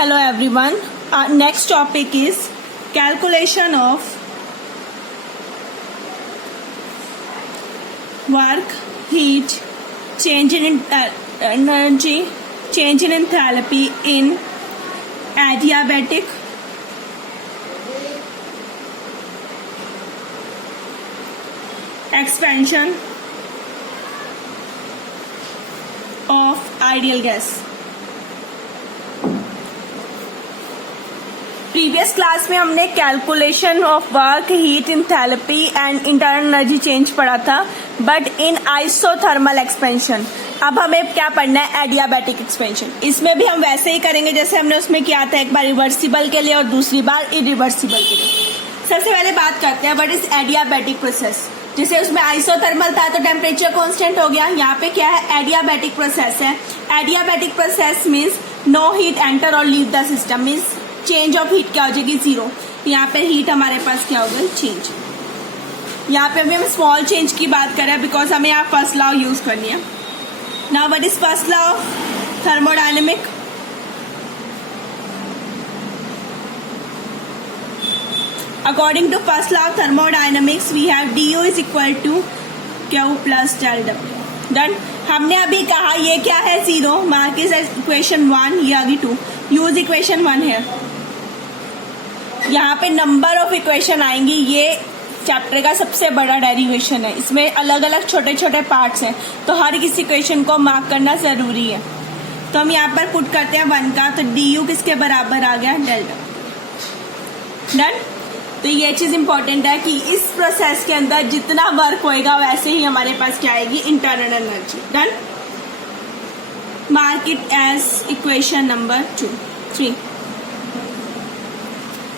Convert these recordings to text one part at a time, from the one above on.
Hello everyone. Our next topic is calculation of work, heat, change in energy, change in enthalpy in adiabatic, expansion of ideal gas. Previous class में हमने calculation of work, heat, enthalpy and internal energy change पढ़ा था, but in isothermal expansion अब हमें क्या पढ़ना है, adiabatic expansion. इसमें भी हम वैसे ही करेंगे जैसे हमने उसमें किया था, एक बार रिवर्सिबल के लिए और दूसरी बार इरिवर्सिबल के लिए। सबसे पहले बात करते हैं व्हाट इज एडियाबैटिक प्रोसेस। जैसे उसमें आइसोथर्मल था तो टेम्परेचर कांस्टेंट हो गया, यहाँ पे क्या है, एडियाबैटिक प्रोसेस है। Adiabatic process means no heat enter और leave the system, means change of heat क्या हो जाएगी, जीरो। यहाँ पे हीट हमारे पास क्या होगा, चेंज। यहाँ पे अभी हम स्मॉल चेंज की बात कर रहे हैं बिकॉज हमें यहाँ फर्स्ट लॉ यूज करनी है। Now what is first law of thermodynamic. According to first law of thermodynamics we have du is equal to Q plus del W। Done. हमने अभी कहा ये क्या है, जीरो। मार्क इज इक्वेशन 1, ये आ गई 2। यूज इक्वेशन 1 है। यहाँ पे नंबर ऑफ इक्वेशन आएंगी, ये चैप्टर का सबसे बड़ा डेरिवेशन है। इसमें अलग अलग छोटे छोटे पार्ट्स हैं, तो हर किसी इक्वेशन को मार्क करना जरूरी है। तो हम यहाँ पर पुट करते हैं 1 का, तो du किसके बराबर आ गया, डेल W। डन। तो ये चीज इंपॉर्टेंट है कि इस प्रोसेस के अंदर जितना वर्क होएगा वैसे ही हमारे पास क्या आएगी, internal energy. Done. Mark it as equation number 3।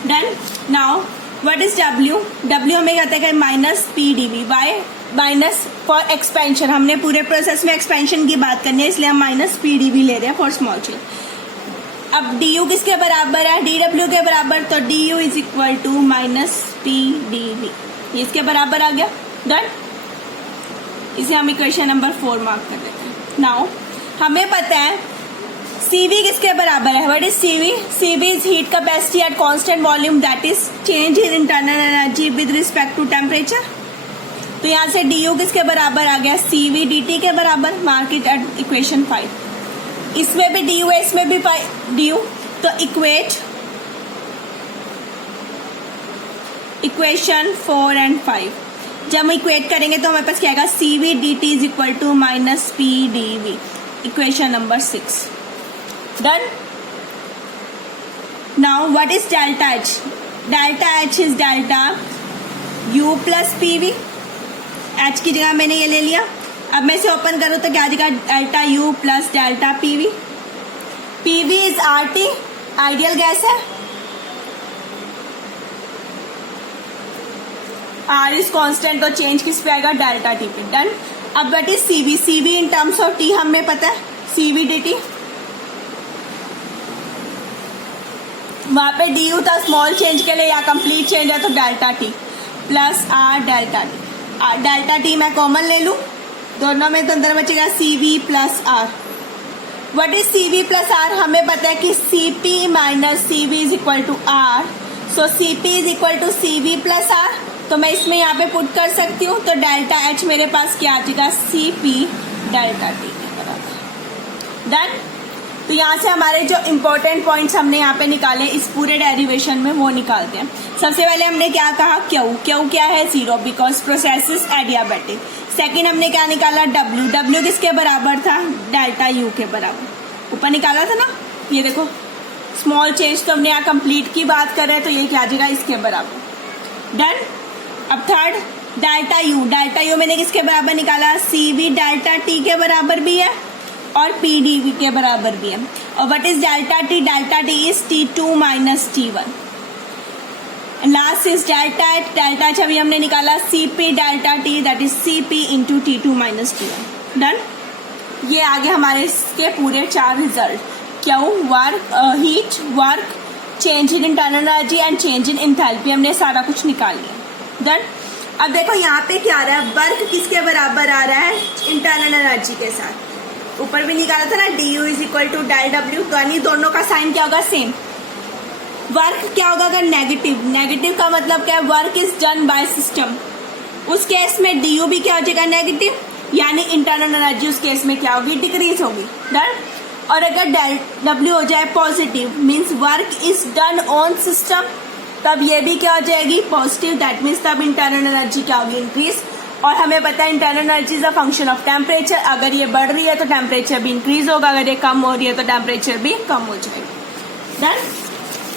Done. Now what is W? W हमें कहते हैं minus PdV। Why? Minus for expansion, हमने पूरे प्रोसेस में एक्सपेंशन की बात करनी है, इसलिए हम माइनस PdV ले रहे हैं फॉर स्मॉल चेंज। अब du किसके बराबर है, dW के बराबर, तो du is equal to minus PdV, ये इसके बराबर आ गया। डन। इसे हम इक्वेशन नंबर 4 मार्क कर देते हैं। नाउ हमें पता है Cv किसके बराबर है, what is Cv? Cv is heat capacity at constant volume that is change in internal energy with respect to temperature. तो यहाँ से du किसके बराबर आ गया, Cv dt के बराबर। Mark it at equation 5। इसमें भी du है, इसमें भी du, तो इक्वेट इक्वेशन 4 एंड 5। जब हम इक्वेट करेंगे तो हमारे पास क्या आएगा, Cv dt is equal to minus PdV, equation number 6। Done. Now what is delta H? Delta H is delta U plus PV। H की जगह मैंने ये ले लिया। अब मैं इसे ओपन करूं तो क्या आ जाएगा, delta U plus delta PV। PV is RT, ideal gas है। R इज कांस्टेंट, तो चेंज किस पे आएगा, डेल्टा T पे। डन। अब what is CV? CV in terms of T हमें पता है, CV dt। वहां पे du था स्मॉल चेंज के लिए, या कंप्लीट चेंज है तो delta T plus R delta T। Delta T मैं कॉमन ले लू, दोनों में तो अंदर बचेगा CV plus R। What is CV plus R? हमें पता है कि Cp minus CV is equal to R, so Cp is equal to CV plus R। तो मैं इसमें यहाँ पे पुट कर सकती हूँ, तो डेल्टा H मेरे पास क्या आ जाएगा, Cp डेल्टा T के बराबर। डन। तो यहाँ से हमारे जो इंपॉर्टेंट पॉइंट्स हमने यहाँ पे निकाले इस पूरे डेरिवेशन में, वो निकालते हैं। सबसे पहले हमने क्या कहा, Q क्या है, zero, because process is adiabatic. Second हमने क्या निकाला, W किसके बराबर था, डेल्टा U के बराबर। ऊपर निकाला था ना, ये देखो स्मॉल चेंज, तो हमने यहाँ कंप्लीट की बात कर रहे हैं, तो ये क्या आ जाएगा, इसके बराबर। डन। अब थर्ड डेल्टा U मैंने किसके बराबर निकाला, CV डेल्टा T के बराबर भी है और PdV के बराबर भी है। और what is delta T? Delta T is T2 minus T1। Last is delta H अभी हमने निकाला, Cp delta T that is Cp into T2 minus T1। Done. ये आगे हमारे इसके पूरे 4 result, Q work, heat, work, change in internal energy and change in enthalpy, हमने सारा कुछ निकाल लिया। डन। अब देखो यहाँ पे क्या आ रहा है, वर्क किसके बराबर आ रहा है, इंटरनल एनर्जी के साथ। ऊपर भी निकाला था ना du is equal to del W, तो यानी दोनों का साइन क्या होगा, सेम। वर्क क्या होगा अगर नेगेटिव, नेगेटिव का मतलब क्या है, work is done by system, उस केस में du भी क्या हो जाएगा, नेगेटिव, यानी इंटरनल एनर्जी उस केस में क्या होगी, डिक्रीज होगी। डन। और अगर डेल डब्ल्यू हो जाए positive, means work is done on system, तब ये भी क्या हो जाएगी, पॉजिटिव, दैट मीन्स तब इंटरनल एनर्जी क्या होगी, इंक्रीज। और हमें पता है internal energy is a function of temperature, अगर ये बढ़ रही है तो टेम्परेचर भी इंक्रीज होगा, अगर ये कम हो रही है तो टेम्परेचर भी कम हो जाएगा। डन।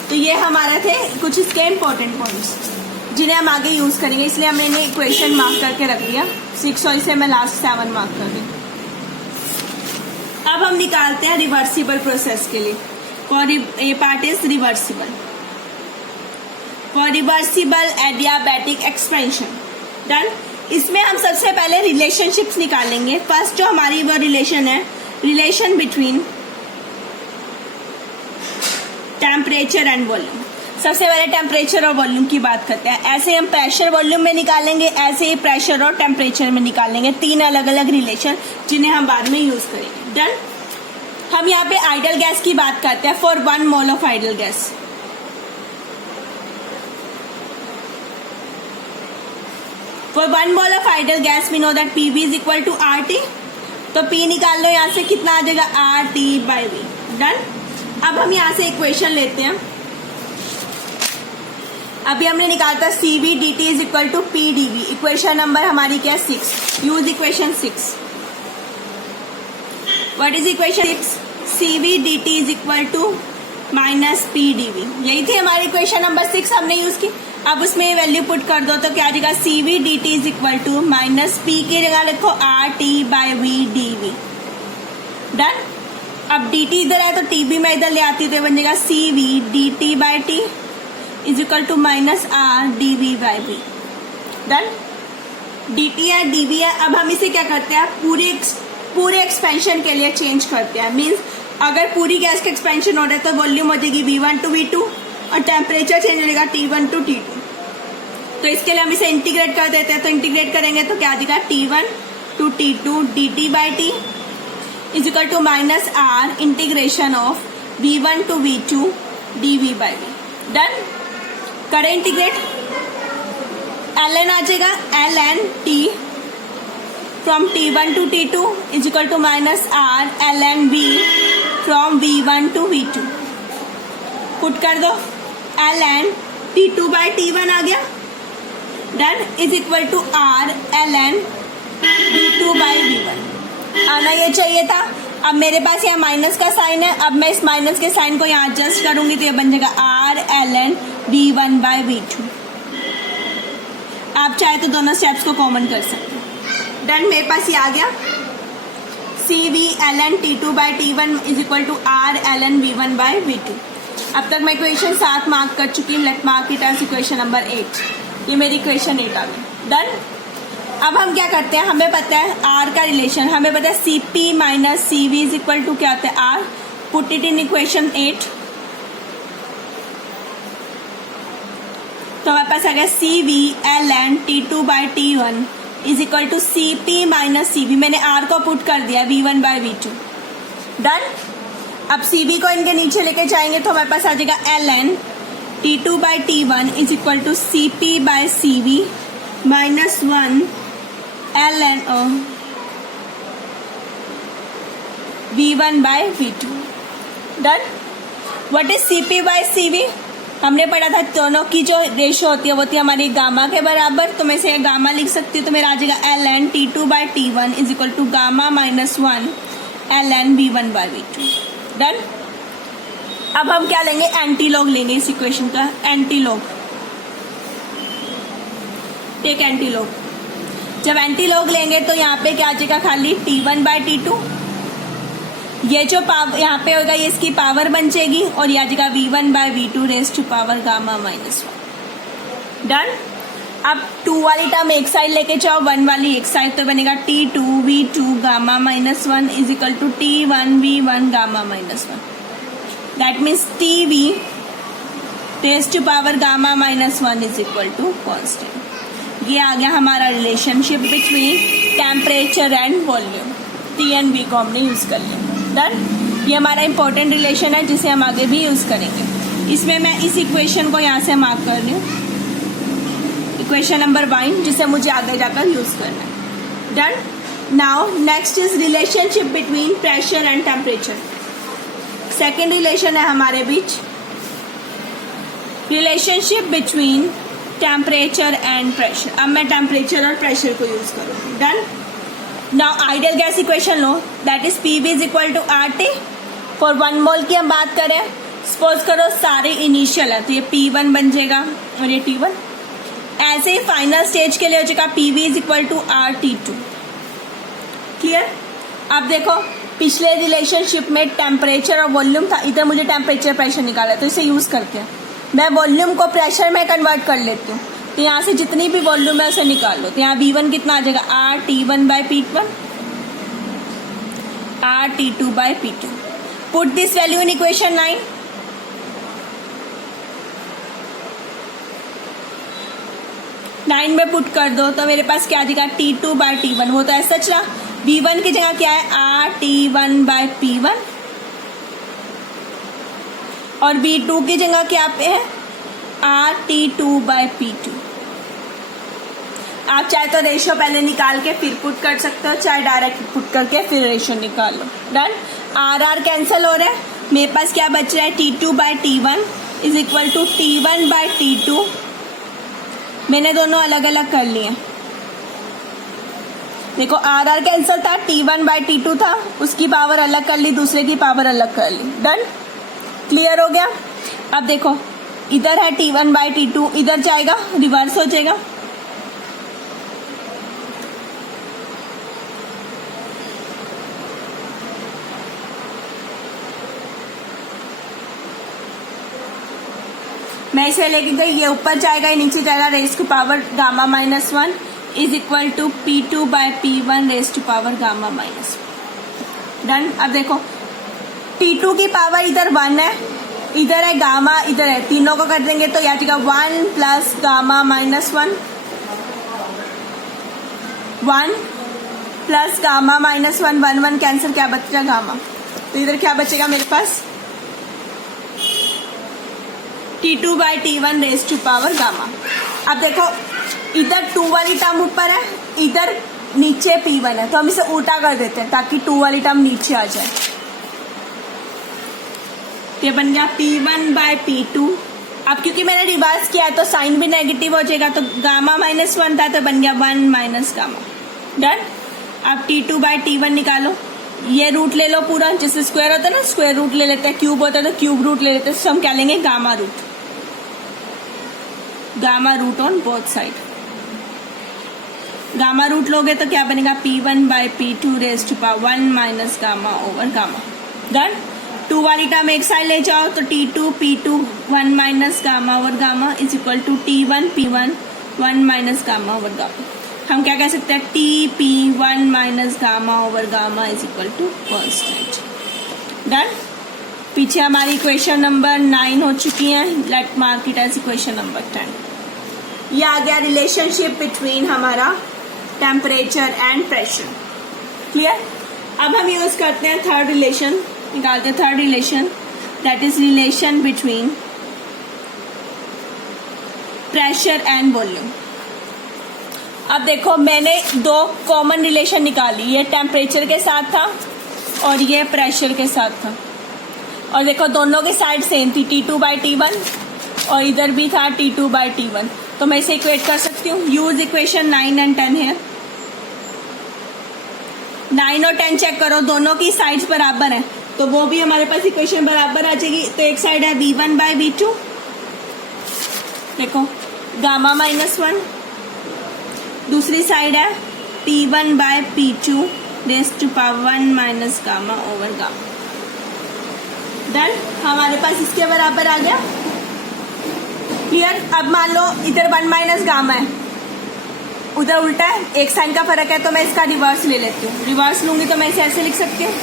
तो ये हमारे थे कुछ इसके इंपॉर्टेंट पॉइंट्स जिन्हें हम आगे यूज करेंगे, इसलिए मैंने इक्वेशन मार्क करके रख लिया 6 और इसे मैं लास्ट 7 मार्क कर दी। अब हम निकालते हैं रिवर्सिबल प्रोसेस के लिए, फॉर ये part is reversible, for reversible adiabatic expansion. Done. इसमें हम सबसे पहले रिलेशनशिप्स निकालेंगे। फर्स्ट जो हमारी वो रिलेशन है, relation between temperature and volume. सबसे पहले टेम्परेचर और वॉल्यूम की बात करते हैं। ऐसे हम प्रेशर वॉल्यूम में निकालेंगे, ऐसे ही प्रेशर और टेम्परेचर में निकालेंगे, 3 अलग अलग रिलेशन जिन्हें हम बाद में यूज करेंगे। डन। हम यहाँ पे आइडल गैस की बात करते हैं। For 1 mole of ideal gas, for 1 mole of ideal gas we know that PV is equal to RT, तो P निकाल लो, यहाँ से कितना आ जाएगा, RT/V। डन। अब हम यहाँ से इक्वेशन लेते हैं। अभी हमने निकाला था CV dt is equal to PdV, equation number हमारी क्या है, 6। Use equation 6। What is equation 6? CV dt is equal to minus PdV, यही थी हमारी इक्वेशन नंबर 6 हमने यूज की। अब उसमें वैल्यू पुट कर दो तो क्या आ जाएगा, CV dt is equal to minus P की जगह लिखो RT/V dV। डन। अब dt इधर है तो t भी मैं इधर ले आती हूँ, तो बन जाएगा CV dt/t is equal to minus R/dV/V। Done. dt है, dv है। अब हम इसे क्या करते हैं, पूरे एक्सपेंशन के लिए चेंज करते हैं। मीन्स अगर पूरी गैस का एक्सपेंशन हो रहा है तो वॉल्यूम हो जाएगी V1 to V2 और टेम्परेचर चेंज हो जाएगा T1 to T2। तो इसके लिए हम इसे इंटीग्रेट कर देते हैं, तो इंटीग्रेट करेंगे तो क्या आ जाएगा, T1 to T2 dt/t is equal to minus R integration of V1 to V2 dV/V। Done. करें इंटीग्रेट, ln आ जाएगा, ln t from T1 to T2 is equal to minus R ln V from V1 to V2। Put कर दो, ln T2/T1 आ गया। Done. Is equal to R ln V2/V1 आना ये चाहिए था। अब मेरे पास यहाँ माइनस का साइन है, अब मैं इस माइनस के साइन को यहाँ एडजस्ट करूंगी तो ये बन जाएगा R ln V1/V2। आप चाहे तो दोनों स्टेप्स को कॉमन कर सकते हैं। डन। मेरे पास ये आ गया, CV ln T2/T1 is equal to R ln V1/V2। अब तक मैं इक्वेशन 7 मार्क कर चुकी हूँ। Let mark it as equation number 8। ये मेरी इक्वेशन 8 आ गई। डन। अब हम क्या करते हैं, हमें पता है R का रिलेशन, हमें पता है CP minus CV is equal to क्या होता है, R। Put it in equation 8। तो हमारे पास आ गया CV ln T2/T1 is equal to CP minus CV। मैंने R को पुट कर दिया V1/V2। डन। अब CV को इनके नीचे लेके जाएंगे तो हमारे पास आ जाएगा ln T2/T1 is equal to CP/CV minus 1 ln V1/V2। Done. What is CP/CV? हमने पढ़ा था दोनों की जो रेशो होती है वो होती है हमारी गामा के बराबर, तो मैं इसे गामा लिख सकती हूँ। तो मेरा आ जाएगा ln T2/T1 is equal to gamma minus 1 ln V1/V2। Done. अब हम क्या लेंगे, एंटीलॉग लेंगे इस इक्वेशन का, एंटीलॉग। Take antilog. जब एंटीलॉग लेंगे तो यहाँ पे क्या आ जाएगा, खाली T1/T2। ये जो पावर यहाँ पे होगा ये इसकी पावर बन जाएगी और ये आ जाएगा V1/V2 raise to power gamma minus 1। Done. अब 2 वाली टर्म एक साइड लेके जाओ, 1 वाली एक साइड, तो बनेगा T2V2 gamma minus 1 is equal to T1V1 gamma minus 1। That means TV raise to power gamma minus 1 is equal to constant. ये आ गया हमारा relationship between temperature and volume. T and B को हमने यूज कर लिया। डन। ये हमारा इंपॉर्टेंट रिलेशन है जिसे हम आगे भी यूज करेंगे। इसमें मैं इस इक्वेशन को यहाँ से मार्क कर रही हूँ, इक्वेशन नंबर 1, जिसे मुझे आगे जाकर यूज करना है। Done. Now next is relationship between pressure and temperature. Second relation है हमारे बीच, relationship between temperature and pressure. अब मैं टेम्परेचर और प्रेशर को यूज करूँगी। Done. Now ideal gas equation लो, that is PV is equal to RT। For 1 mole की हम बात करें, सपोज करो सारे इनिशियल है तो ये P1 बन जाएगा और ये T1। ऐसे ही फाइनल स्टेज के लिए हो जाएगा PV is equal to RT2। Clear. अब देखो पिछले रिलेशनशिप में टेम्परेचर और वॉल्यूम था, इधर मुझे टेम्परेचर प्रेशर निकाला है तो इसे यूज करते हैं। मैं वॉल्यूम को प्रेशर में कन्वर्ट कर लेती हूँ, तो यहाँ से जितनी भी वॉल्यूम है उसे निकाल लो। तो यहाँ V1 कितना आ जाएगा, RT1 by P1, RT2 by P2। Put this value in equation 9। Nine में पुट कर दो तो मेरे पास क्या आ जाएगा, T2 बाई T1। वो तो ऐसा सच रहा, V1 की जगह क्या है, RT1 बाई P1, और V2 की जगह क्या पे है, RT2 बाई P2। आप चाहे तो रेशियो पहले निकाल के फिर पुट कर सकते हो, चाहे डायरेक्ट पुट करके फिर रेशियो निकाल लो। डन। RR कैंसिल हो रहा है, मेरे पास क्या बच रहा है, T2 by T1 is equal to T1 by T2। मैंने दोनों अलग अलग कर लिए। देखो RR कैंसिल था, T1 बाई T2 था, उसकी पावर अलग कर ली, दूसरे की पावर अलग कर ली। डन। क्लियर हो गया। अब देखो इधर है T1 बाई T2, इधर जाएगा, रिवर्स हो जाएगा। मैं इसे लेके गई, ये ऊपर जाएगा, ये नीचे जाएगा, raise to power gamma minus 1 is equal to P2 by P1 raise to power gamma minus 1। Done. अब देखो T2 की पावर इधर 1 है, इधर है गामा, इधर है, तीनों को कर देंगे तो यहाँ जाएगा 1 plus gamma minus 1, 1 plus gamma minus 1, 1 1 cancel, क्या बचेगा गामा। तो इधर क्या बचेगा मेरे पास, T2 by T1 raise to power gamma. अब देखो इधर 2 वाली टर्म ऊपर है, इधर नीचे P1 है, तो हम इसे उल्टा कर देते हैं ताकि 2 वाली टर्म नीचे आ जाए। ये बन गया P1 बाई P2। अब क्योंकि मैंने रिवर्स किया है तो साइन भी नेगेटिव हो जाएगा, तो गामा माइनस 1 था तो बन गया 1 माइनस गामा। डन। अब T2 बाई T1 निकालो, ये रूट ले लो पूरा, जिससे स्क्वायर होता है ना, स्क्वायर रूट ले लेते हैं, क्यूब होता है तो क्यूब रूट ले लेते हैं, तो हम क्या लेंगे, gamma root, gamma root on both side. Gamma root लोगे तो क्या बनेगा, P1 by P2 raise to power 1 minus gamma over gamma. Done. 2 वाली टर्म एक साइड ले जाओ तो T2 P2 1 minus gamma over gamma is equal to T1 P1 1 minus gamma over gamma. हम क्या कह सकते हैं, TP1 minus gamma over gamma is equal to constant. Done. पीछे हमारी इक्वेशन नंबर 9 हो चुकी है, let mark it as equation number 10। ये आ गया रिलेशनशिप बिटवीन हमारा टेम्परेचर एंड प्रेशर। क्लियर। अब हम यूज करते हैं थर्ड रिलेशन, निकालते हैं third relation, that is relation between pressure and volume. अब देखो मैंने 2 कॉमन रिलेशन निकाली, ये टेम्परेचर के साथ था और ये प्रेशर के साथ था, और देखो दोनों की साइड सेम थी, T2 बाई T1, और इधर भी था T2 बाई T1, तो मैं इसे इक्वेट कर सकती हूँ। यूज इक्वेशन 9 एंड 10 है। 9 और 10 चेक करो, दोनों की साइड्स बराबर हैं, तो वो भी हमारे पास इक्वेशन बराबर आ जाएगी। तो एक साइड है V1 बाई V2, देखो गामा माइनस 1, दूसरी साइड है P1 by P2 raise to power 1 minus gamma over gamma. Done. हमारे पास इसके बराबर आ गया। क्लियर। अब मान लो इधर 1 माइनस गामा है, उधर उल्टा है, एक साइन का फर्क है, तो मैं इसका रिवर्स ले लेती हूँ। रिवर्स लूंगी तो मैं इसे ऐसे लिख सकती हूँ,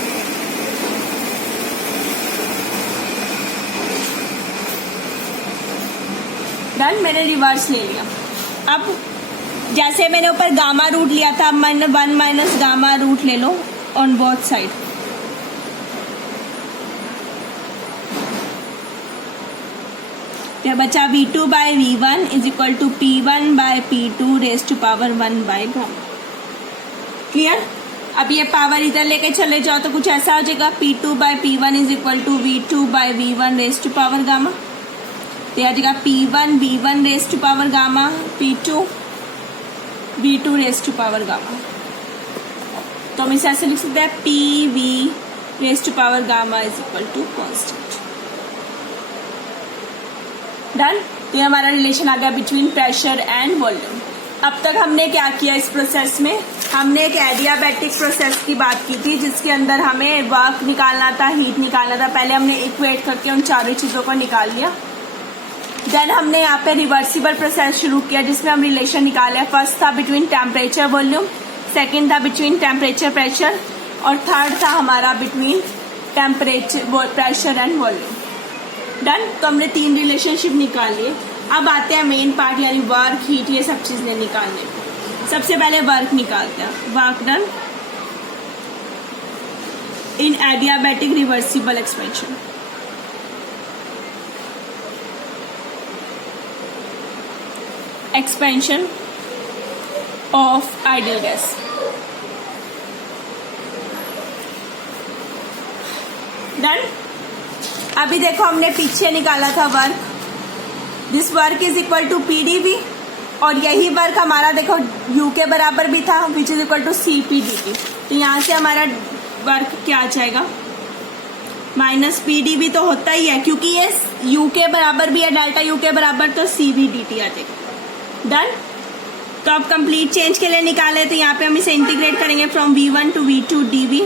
डन। मैंने रिवर्स ले लिया। अब जैसे मैंने ऊपर गामा रूट लिया था, अब मैंने 1 माइनस गामा रूट ले लो, ऑन बोथ साइड। क्या बचा, V2 by V1 is equal to P1 by P2 raise to power 1 by gamma. Clear. अब ये पावर इधर लेके चले जाओ तो कुछ ऐसा हो जाएगा, P2 by P1 is equal to V2 by V1 raise to power gamma. तो आ जाएगा P1 V1 raise to power gamma, P2 V2 raise to power gamma. तो हम इसे ऐसे लिख सकते हैं PV raise to power gamma is equal to constant. Done. तो ये हमारा रिलेशन आ गया बिटवीन प्रेशर एंड वॉल्यूम। अब तक हमने क्या किया इस प्रोसेस में, हमने एक एडियाबैटिक प्रोसेस की बात की थी जिसके अंदर हमें वर्क निकालना था, हीट निकालना था। पहले हमने इक्वेट करके उन चारों चीज़ों को निकाल लिया। देन हमने यहाँ पे रिवर्सिबल प्रोसेस शुरू किया जिसमें हम रिलेशन निकाले। फर्स्ट था बिटवीन टेम्परेचर वॉल्यूम, सेकेंड था बिटवीन टेम्परेचर प्रेशर, और थर्ड था हमारा between temperature pressure and volume. Done. तो हमने 3 रिलेशनशिप निकाल लिए। अब आते हैं मेन पार्ट यानी वर्क, हीट, ये सब चीजें निकालने। सबसे पहले वर्क निकालते हैं। Work done in adiabatic reversible expansion. Expansion of ideal gas. Done. अभी देखो हमने पीछे निकाला था work, this work is equal to PdV, और यही वर्क हमारा देखो U के बराबर भी था विच इज इक्वल टू CP/dt। तो यहाँ से हमारा वर्क क्या आ जाएगा, माइनस PdV तो होता ही है क्योंकि ये U के बराबर भी है, डेल्टा U के बराबर, तो CV/dt आ जाएगा। डन। तो अब कंप्लीट चेंज के लिए निकाले तो यहाँ पे हम इसे इंटीग्रेट करेंगे from V1 to V2 dV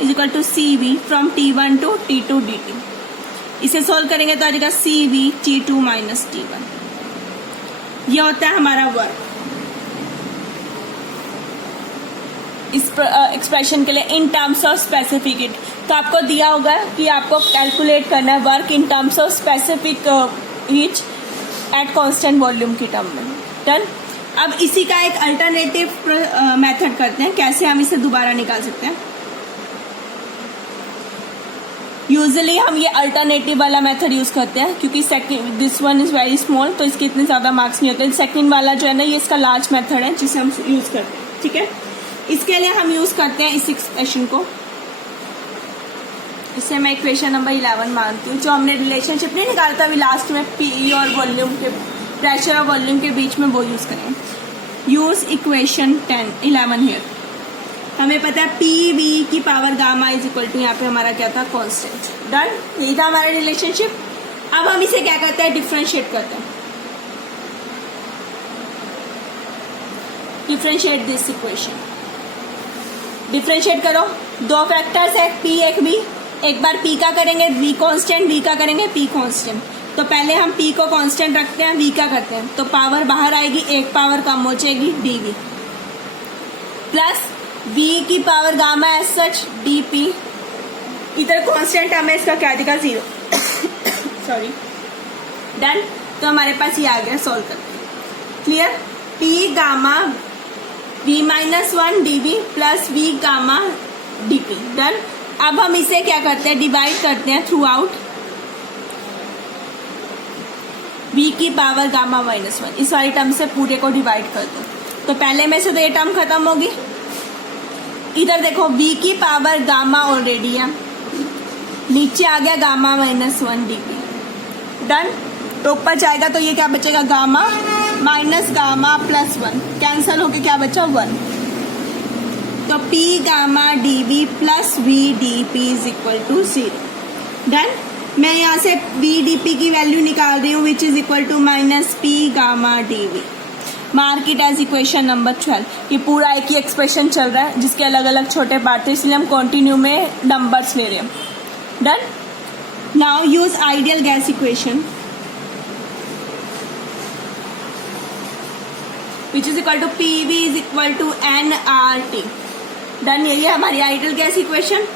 is equal to CV from T1 to T2 dt। इसे सोल्व करेंगे तो आ जाएगा CV T2 माइनस T1। ये होता है हमारा वर्क इस एक्सप्रेशन के लिए इन टर्म्स ऑफ स्पेसिफिक हीट। तो आपको दिया होगा कि आपको कैलकुलेट करना है work in terms of specific heat at constant volume की टर्म में। डन। अब इसी का एक अल्टरनेटिव मेथड करते हैं, कैसे हम इसे दोबारा निकाल सकते हैं। यूजुअली हम ये अल्टरनेटिव वाला मेथड यूज करते हैं क्योंकि second this one is very small, तो इसके इतने ज्यादा मार्क्स नहीं होते। सेकंड वाला जो है ना ये इसका लार्ज मेथड है जिसे हम यूज करते हैं। ठीक है, इसके लिए हम यूज करते हैं इस एक्सप्रेशन को। इसे मैं इक्वेशन नंबर 11 मानती हूँ। जो हमने रिलेशनशिप नहीं निकाला था अभी लास्ट में पी और वॉल्यूम के, प्रेशर और वॉल्यूम के बीच में, वो यूज करेंगे। Use equation 11 here. हमें पता है PV की power gamma is equal to, यहाँ पे हमारा क्या था, कांस्टेंट। डन। यही था हमारा रिलेशनशिप। अब हम इसे क्या करते हैं, डिफरेंशिएट करते हैं। Differentiate this equation. डिफरेंशिएट करो, 2 फैक्टर्स है, P एक V। एक बार P का करेंगे V कांस्टेंट, V का करेंगे P कांस्टेंट। तो पहले हम P को कांस्टेंट रखते हैं, V का करते हैं, तो पावर बाहर आएगी, एक पावर कम हो जाएगी dV, प्लस V की power gamma as such dP। इधर कांस्टेंट हमें इसका क्या दिखा, 0। सॉरी। डन। तो हमारे पास ये आ गया, सॉल्व करते। Clear. P gamma V minus 1 dV plus V gamma dP। Done. अब हम इसे क्या करते हैं, डिवाइड करते हैं थ्रू आउट V की पावर गामा माइनस 1। इस वाली टर्म से पूरे को डिवाइड कर दो, तो पहले में से तो ये टर्म खत्म होगी। इधर देखो V की पावर गामा ऑलरेडी है, नीचे आ गया गामा माइनस 1 dP। डन। तो ऊपर जाएगा तो ये क्या बचेगा, gamma minus gamma plus 1, cancel होके क्या बचा, 1। तो P gamma dV plus V dP is equal to 0। Done. मैं यहाँ से V dP की वैल्यू निकाल रही हूँ which is equal to minus P gamma dV। Mark it as equation number 12। ये पूरा एक ही एक्सप्रेशन चल रहा है जिसके अलग अलग छोटे पार्ट है, इसलिए हम कंटिन्यू में नंबर्स ले रहे हैं। Done. Now use ideal gas equation which is equal to PV is equal to nRT। Done. यही है हमारी आइडियल गैस इक्वेशन।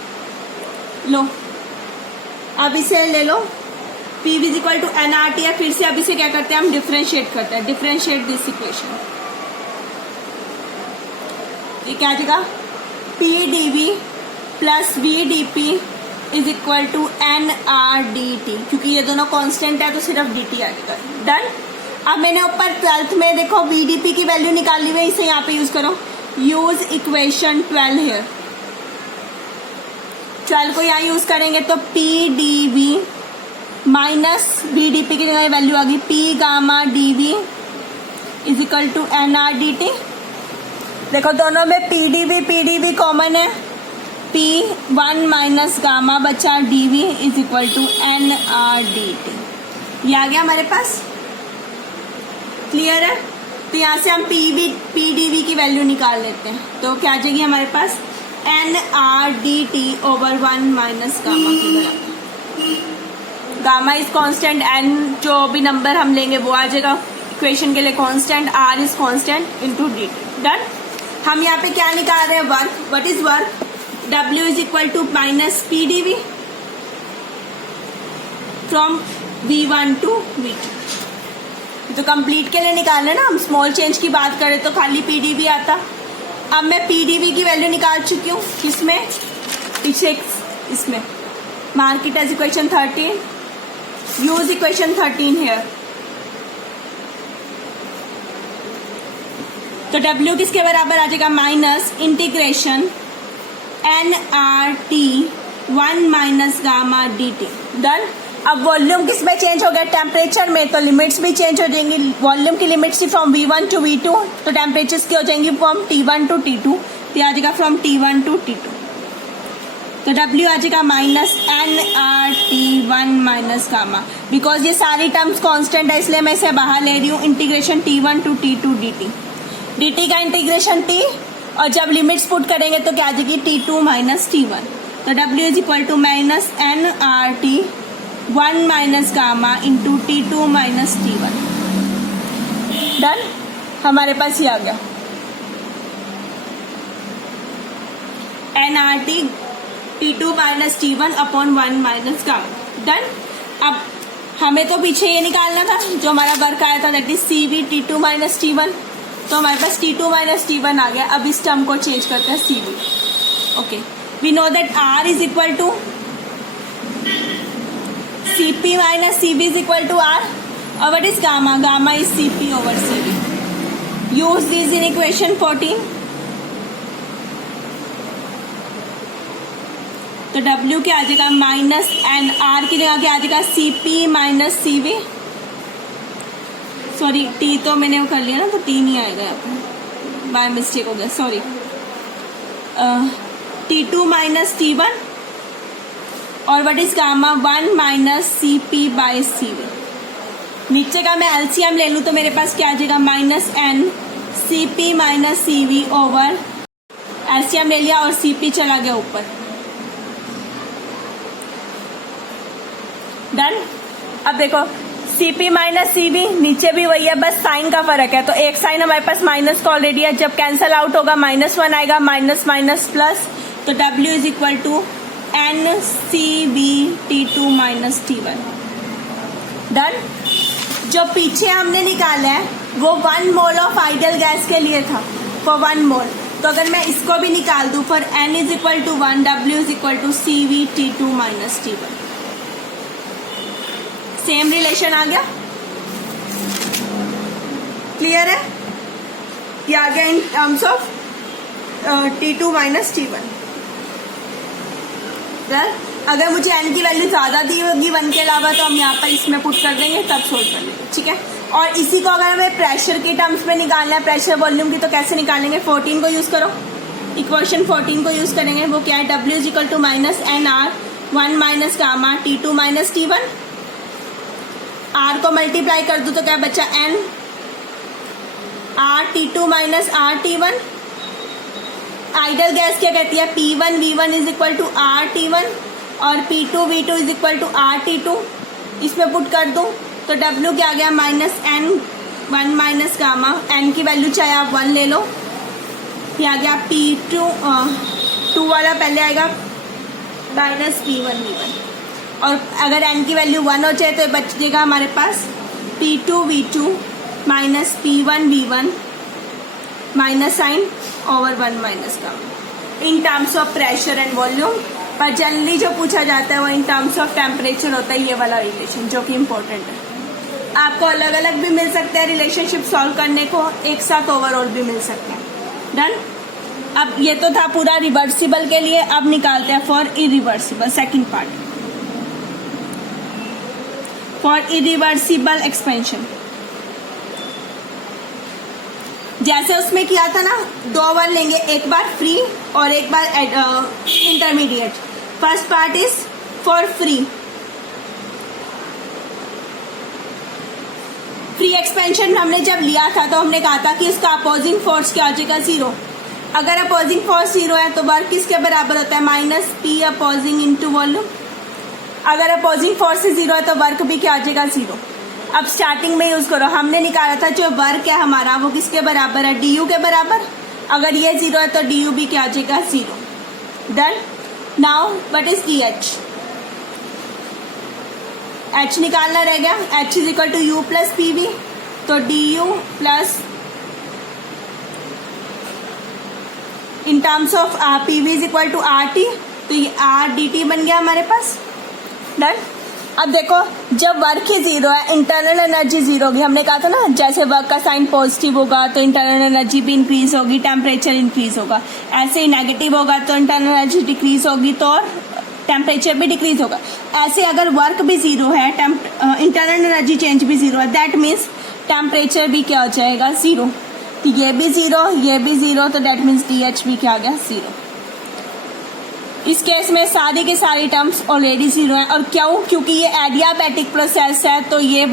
लो, अब इसे ले लो, PV is equal to nRT है। फिर से अब इसे क्या करते हैं, हम डिफरेंशिएट करते हैं। Differentiate this equation. ये क्या आ जाएगा, PdV plus V d P is equal to n R D T, क्योंकि ये दोनों कांस्टेंट है तो सिर्फ डी टी आएगा। डन। अब मैंने ऊपर 12th में देखो वी डी पी की वैल्यू निकाली हुई है, इसे यहाँ पे यूज करो। यूज इक्वेशन 12 हेयर, 12 को यहाँ यूज करेंगे तो P D V minus V d P की जगह वैल्यू आ गई P gamma d V is equal to n R D T. देखो दोनों में पी डी वी कॉमन है, पी 1 माइनस गामा बचा d V is equal to n R D T. ये आ गया हमारे पास। क्लियर है? तो यहाँ से हम पी डी वी की वैल्यू निकाल लेते हैं, तो क्या आ जाएगी हमारे पास N R D T over 1 minus gamma की बराबर। गामा इज कांस्टेंट, एन जो भी नंबर हम लेंगे वो आ जाएगा इक्वेशन के लिए constant, R is constant into d T. Done. हम यहाँ पे क्या निकाल रहे हैं? Work. What is work? W is equal to minus P D V from V1 to V2। तो कंप्लीट के लिए निकालना ना, हम स्मॉल चेंज की बात करें तो खाली पी डी वी आता। अब मैं पी डी वी की वैल्यू निकाल चुकी हूँ, किसमें? पीछे इसमें। Mark it as equation 13, use equation 13 here. तो W किसके बराबर आ जाएगा? Minus integration n R T 1 minus gamma d T. Done. अब वॉल्यूम किस में चेंज हो गया? टेम्परेचर में, तो लिमिट्स भी चेंज हो जाएंगी। वॉल्यूम की लिमिट्स थी फ्रॉम V1 टू V2, तो टेम्परेचर्स की हो जाएंगी फ्रॉम T1 टू T2, तो आ जाएगा फ्रॉम T1 टू T2। तो W आ जाएगा minus n R T 1 minus gamma. Because ये सारी टर्म्स कांस्टेंट है इसलिए मैं इसे बाहर ले रही हूँ। Integration T1 to T2 dt, dt का इंटीग्रेशन T, और जब लिमिट्स पुट करेंगे तो क्या आ जाएगी T2 माइनस T1। तो W is equal to minus n R T 1 minus gamma into T2 minus T1। Done. हमारे पास ये आ गया n R T T2 minus T1 upon 1 minus gamma. Done. अब हमें तो पीछे ये निकालना था जो हमारा वर्क आया था, that is CV T2 minus T1। तो हमारे पास T2 माइनस T1 आ गया। अब इस टर्म को चेंज करते हैं CV। Okay, we know that R is equal to CP minus CV is equal to R, और what is gamma? Gamma is CP over CV। Use this in equation 14। तो W क्या आ जाएगा? Minus N, R की जगह क्या आ जाएगा? CP minus CV। Sorry, T तो मैंने वो कर लिया ना, तो T नहीं आएगा यहाँ पे, बाय मिस्टेक हो गया, सॉरी। T2 माइनस T1, और what is gamma? 1 minus CP by CV। नीचे का मैं एलसीएम ले लूँ तो मेरे पास क्या आ जाएगा? Minus n CP minus CV over, LCM ले लिया और CP चला गया ऊपर। डन। अब देखो CP माइनस CV, नीचे भी वही है, बस साइन का फर्क है। तो एक साइन हमारे पास माइनस का ऑलरेडी है, जब कैंसल आउट होगा -1 आएगा, माइनस माइनस प्लस। तो W is equal to n CV T2 minus T1। Done. जो पीछे हमने निकाला है वो 1 मोल ऑफ आइडियल गैस के लिए था, फॉर 1 मोल। तो अगर मैं इसको भी निकाल दूं, for N is equal to 1, W is equal to CV T2 minus T1। Same relation आ गया। क्लियर है? ये आ गया इन terms of T2 minus T1। अगर मुझे n की वैल्यू ज्यादा दी होगी 1 के अलावा, तो हम यहाँ पर इसमें पुट कर देंगे, तब सोल्व कर लेंगे। ठीक है। और इसी को अगर हमें प्रेशर के टर्म्स में निकालना है, प्रेशर वॉल्यूम की, तो कैसे निकालेंगे? 14 को यूज करो, इक्वेशन 14 को यूज करेंगे। वो क्या है? W is equal to minus n R 1 minus gamma T2 minus T1। R को मल्टीप्लाई कर दो तो क्या बचा? N R T2 minus R T1। Ideal gas क्या कहती है? P1 V1 is equal to R T1 और P2 V2 is equal to R T2। इसमें पुट कर दो तो W क्या आ गया? Minus N 1 minus gamma. N की वैल्यू चाहे आप 1 ले लो, ये आ गया P2 2 वाला पहले आएगा माइनस P1 V1, और अगर n की वैल्यू 1 हो जाए तो बचेगा हमारे पास P2 V2 minus P1 V1 minus sign over 1 minus gamma. In terms of pressure and volume, पर जनरली जो पूछा जाता है वो इन टर्म्स ऑफ टेम्परेचर होता है, ये वाला रिलेशन जो कि इम्पोर्टेंट है। आपको अलग अलग भी मिल सकते हैं रिलेशनशिप सॉल्व करने को, एक साथ ओवरऑल भी मिल सकते हैं। डन। अब ये तो था पूरा रिवर्सिबल के लिए, अब निकालते हैं for irreversible second part, for irreversible expansion. जैसे उसमें किया था ना, 2 वन लेंगे, एक बार फ्री और एक बार intermediate. First part is for free. Free expansion हमने जब लिया था तो हमने कहा था कि इसका अपोजिंग फोर्स क्या हो जाएगा, 0। अगर अपोजिंग फोर्स 0 है तो वर्क किसके बराबर होता है, -P अपोजिंग इंटू वॉल्यूम। अगर अपोजिंग फोर्स 0 है तो वर्क भी क्या आ जाएगा, 0। अब स्टार्टिंग में यूज करो, हमने निकाला था जो वर्क है हमारा वो किसके बराबर है, du के बराबर। अगर ये 0 है तो du भी क्या आ जाएगा, 0। Done. Now what is dh? h निकालना रह गया, h is equal to u plus pv, तो du plus in terms of pv is equal to rt, तो ये r dt बन गया हमारे पास। डन। अब देखो, जब वर्क ही 0 है, इंटरनल एनर्जी 0 होगी। हमने कहा था ना, जैसे वर्क का साइन पॉजिटिव होगा तो इंटरनल एनर्जी भी इंक्रीज होगी, टेम्परेचर इंक्रीज होगा। ऐसे ही नेगेटिव होगा तो इंटरनल एनर्जी डिक्रीज होगी तो टेम्परेचर भी डिक्रीज होगा। ऐसे अगर वर्क भी 0 है, इंटरनल एनर्जी चेंज भी 0 है, दैट मीन्स टेम्परेचर भी क्या हो जाएगा, 0। ये भी 0, ये भी 0, तो दैट मीन्स dh भी क्या आ गया, 0। इस केस में सारी की सारी टर्म्स ऑलरेडी 0 है। और क्यों? क्योंकि ये एडियाबैटिक प्रोसेस है, तो ये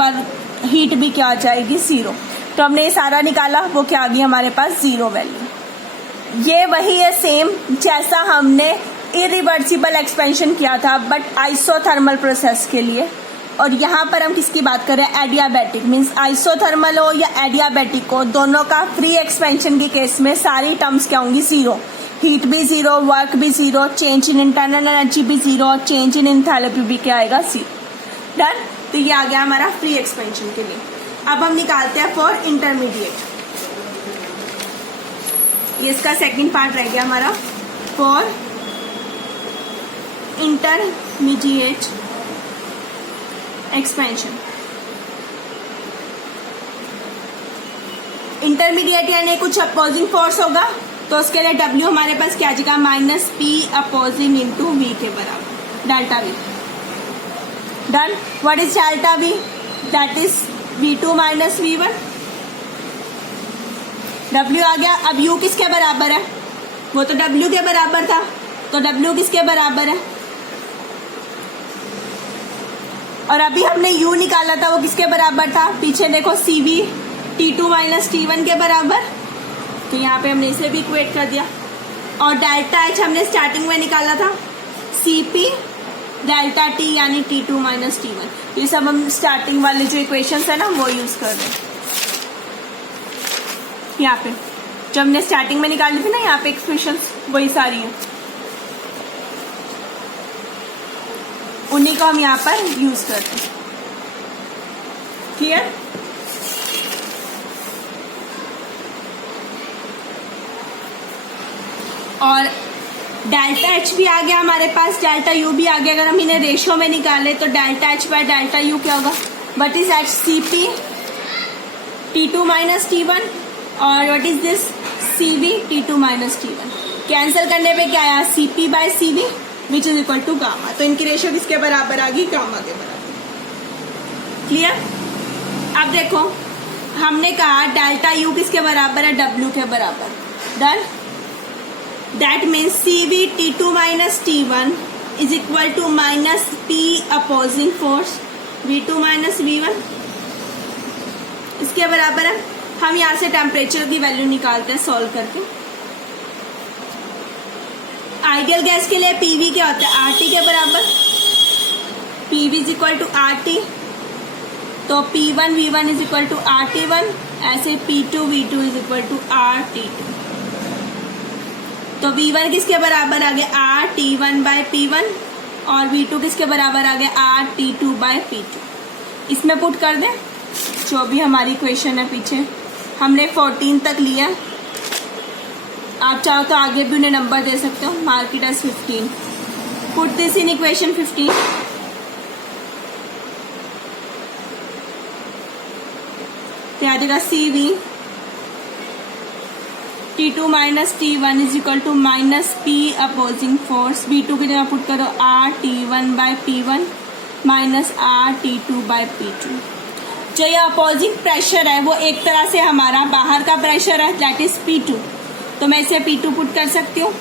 हीट भी क्या आ जाएगी, 0। तो हमने ये सारा निकाला, वो क्या आ गई हमारे पास, 0 वैल्यू। ये वही है सेम जैसा हमने इरिवर्सिबल एक्सपेंशन किया था, बट आइसोथर्मल प्रोसेस के लिए। और यहाँ पर हम किसकी बात कर रहे हैं, एडियाबैटिक। मीन्स आइसोथर्मल हो या एडियाबैटिक हो, दोनों का फ्री एक्सपेंशन के केस में सारी टर्म्स क्या होंगी, 0। हीट भी 0, वर्क भी 0, चेंज इन इंटरनल एनर्जी भी 0, और चेंज इन एंथैल्पी भी क्या आएगा, 0। डन। तो ये आ गया हमारा फ्री एक्सपेंशन के लिए। अब हम निकालते हैं फॉर इंटरमीडिएट। ये इसका सेकंड पार्ट रह गया हमारा, फॉर इंटरमीडिएट एक्सपेंशन। इंटरमीडिएट यानी कुछ अपोजिंग फोर्स होगा, तो उसके लिए W हमारे पास क्या आ जाएगा, -P अपोजिंग इंटू V के बराबर, delta V। Done. What is delta V? That is V2 minus V1। W आ गया। अब U किसके बराबर है, वो तो W के बराबर था, तो W किसके बराबर है, और अभी हमने U निकाला था, वो किसके बराबर था, पीछे देखो, CV T2 माइनस T1 के बराबर, तो यहाँ पे हमने इसे भी इक्वेट कर दिया। और डेल्टा H हमने स्टार्टिंग में निकाला था, CP डेल्टा T यानी T2 माइनस T1। ये सब हम स्टार्टिंग वाले जो इक्वेशंस है ना वो यूज कर रहे हैं। यहाँ पे जो हमने स्टार्टिंग में निकाली थी ना, यहाँ पे इक्वेशंस वही सारी है, उन्हीं को हम यहाँ पर यूज करते हैं। क्लियर? और डेल्टा H भी आ गया हमारे पास, डेल्टा U भी आ गया। अगर हम इन्हें रेशियो में निकाले तो delta H by delta U क्या होगा, what is H, CP T2 minus T1, और what is this, CV T2 minus T1। Cancel करने पे क्या आया, CP by CV which is equal to gamma. तो इनकी रेशियो किसके बराबर आ गई, गामा के बराबर। क्लियर? अब देखो, हमने कहा डेल्टा U किसके बराबर है, W के बराबर। Done. That means CV T2 minus T1 is equal to minus P opposing force V2 minus V1। इसके बराबर है। हम यहाँ से टेम्परेचर की वैल्यू निकालते हैं सॉल्व करके। आइडियल गैस के लिए PV क्या होता है, RT के बराबर। PV is equal to RT, तो P1 V1 is equal to RT1, ऐसे P2 V2 is equal to RT2। तो V1 किसके बराबर आ गया, RT1 बाय P1, और V2 किसके बराबर आ गया, RT2 बाय P2। इसमें पुट कर दें जो भी हमारी इक्वेशन है, पीछे हमने 14 तक लिया, आप चाहो तो आगे भी उन्हें नंबर दे सकते हो, mark it as 15। Put this in equation 15। तो आ जाएगा CV T2 minus T1 is equal to minus P opposing force. B2 की जगह पुट करो RT1 by P1 minus RT2 by P2। जो ये अपोजिंग प्रेशर है वो एक तरह से हमारा बाहर का प्रेशर है, दैट इज P2। तो मैं इसे P2 पुट कर सकती हूँ।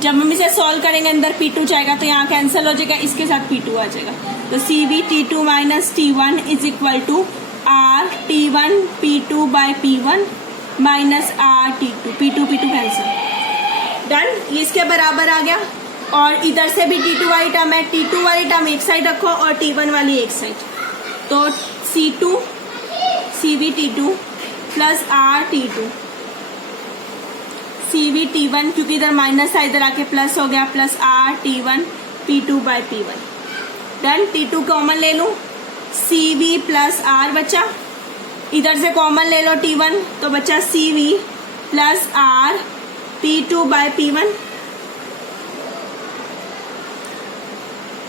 जब हम इसे सॉल्व करेंगे अंदर P2 जाएगा तो यहाँ कैंसिल हो जाएगा, इसके साथ P2 आ जाएगा। तो CV T2 minus T1 is equal to RT1 P2 by P1 minus RT2। P2 cancel, done. ये इसके बराबर आ गया। और इधर से भी T2 वाली टर्म है, T2 वाली टर्म एक साइड रखो और T1 वाली एक साइड। तो C2 CV T2 plus RT2 CV T1, क्योंकि इधर माइनस है इधर आके प्लस हो गया, plus RT1 P2 by P1। Done. T2 common ले लूं, CV प्लस R बचा। इधर से कॉमन ले लो T1, तो बचा CV plus R P2 by P1।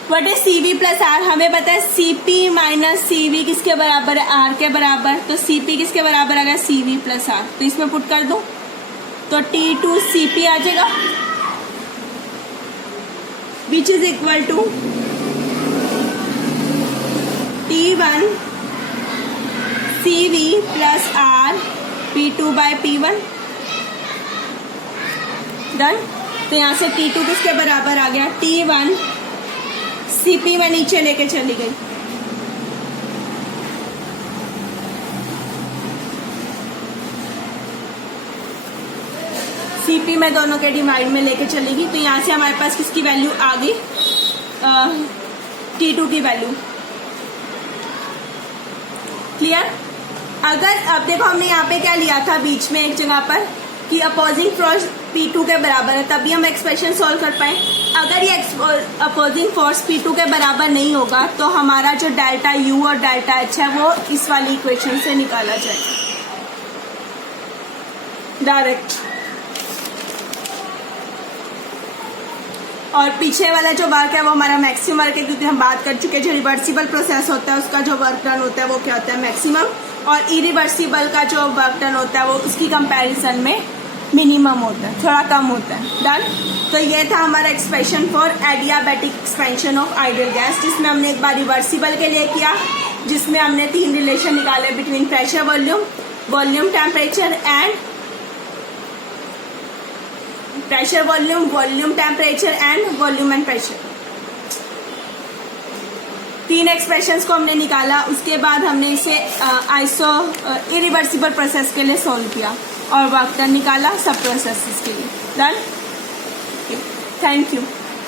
What is CV plus R? हमें पता है CP माइनस CV किसके बराबर है? R के बराबर। तो CP किसके बराबर आ गया? CV plus R। तो इसमें पुट कर दो तो T2 CP आ जाएगा, which is equal to T1 CV plus R P2 by P1। Done. तो यहां से T2 किसके बराबर आ गया? T1 CP में नीचे लेके चली गई। CP में दोनों के डिवाइड में लेके चलेगी। तो यहाँ से हमारे पास किसकी वैल्यू आ गई? T2 की वैल्यू। क्लियर? अगर अब देखो हमने यहाँ पे क्या लिया था बीच में एक जगह पर कि अपोजिंग फोर्स P2 के बराबर है, तभी हम एक्सप्रेशन सॉल्व कर पाए। अगर ये अपोजिंग फोर्स P2 के बराबर नहीं होगा तो हमारा जो डेल्टा U और डेल्टा H है वो इस वाली इक्वेशन से निकाला जाएगा डायरेक्ट। और पीछे वाला जो वर्क है वो हमारा मैक्सिमम वर्क है, क्योंकि हम बात कर चुके हैं जो रिवर्सिबल प्रोसेस होता है उसका जो वर्क डन होता है वो क्या होता है? मैक्सिमम। और इरिवर्सिबल का जो वर्क डन होता है वो उसकी कंपैरिजन में मिनिमम होता है, थोड़ा कम होता है। डन। तो ये था हमारा expression for adiabatic expansion of ideal gas, जिसमें हमने एक बार रिवर्सिबल के लिए किया, जिसमें हमने 3 रिलेशन निकाले between pressure volume, volume temperature and pressure volume, volume temperature and volume and pressure. 3 expressions को हमने निकाला। उसके बाद हमने इसे इरिवर्सिबल प्रोसेस के लिए सॉल्व किया और वर्क डन निकाला सब प्रोसेसेस के लिए। डन। Thank you.